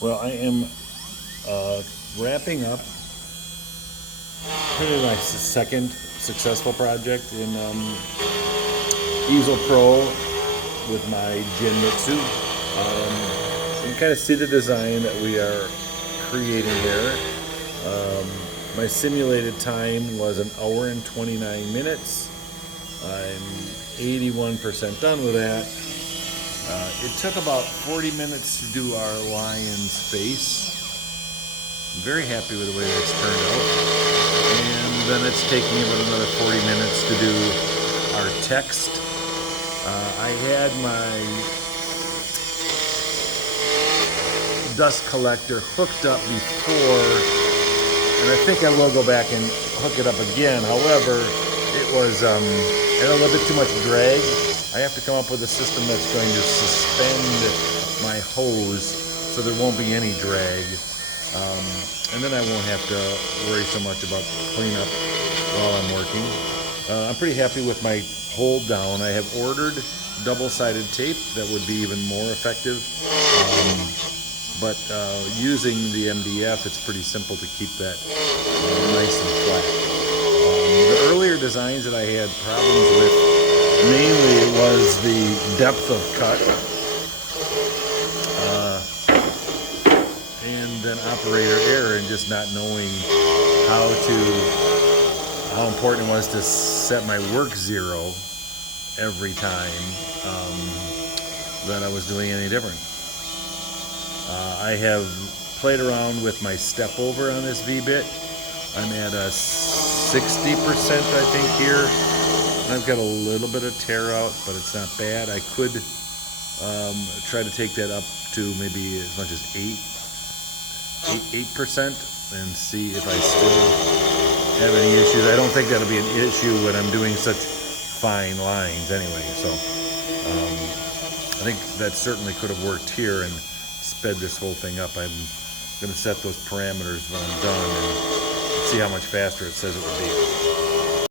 Well, I am wrapping up probably my second successful project in Easel Pro with my Genmitsu. You can kind of see the design that we are creating here. My simulated time was an hour and 29 minutes. I'm 81% done with that. It took about 40 minutes to do our lion's face. I'm very happy with the way that's turned out. And then it's taking about another 40 minutes to do our text. I had my dust collector hooked up before, and I think I will go back and hook it up again. However, it was had a little bit too much drag. I have to come up with a system that's going to suspend my hose so there won't be any drag. And then I won't have to worry so much about cleanup while I'm working. I'm pretty happy with my hold down. I have ordered double-sided tape that would be even more effective. But using the MDF, it's pretty simple to keep that nice and flat. The earlier designs that I had problems with, mainly was the depth of cut. And then operator error and just not knowing how important it was to set my work zero every time that I was doing any different. I have played around with my step over on this V-bit. I'm at a 60%, I think, here. I've got a little bit of tear out, but it's not bad. I could try to take that up to maybe as much as 8% and see if I still have any issues. I don't think that'll be an issue when I'm doing such fine lines anyway. So I think that certainly could have worked here and sped this whole thing up. I'm going to set those parameters when I'm done and see how much faster it says it would be.